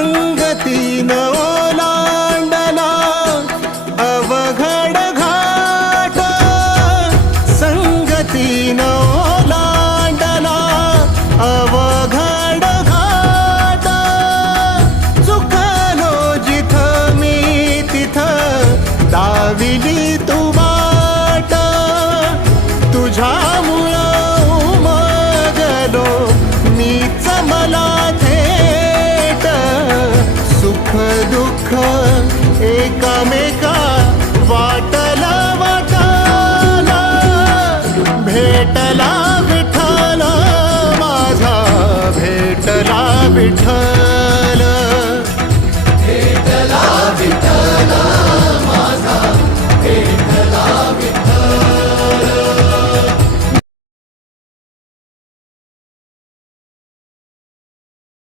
संगतीन ओलांडला अवघड घाट, संगतीन ओलांडला अवघड घाट. चुकलो जिथं मी तिथं दाविली तू वाट, तुझ्यामुळं उमगलो मीच मला थेट. सुख दुःख एकामेका वाटला वाटाला, भेटला विठ्ठल माझा भेटला विठ्ठल.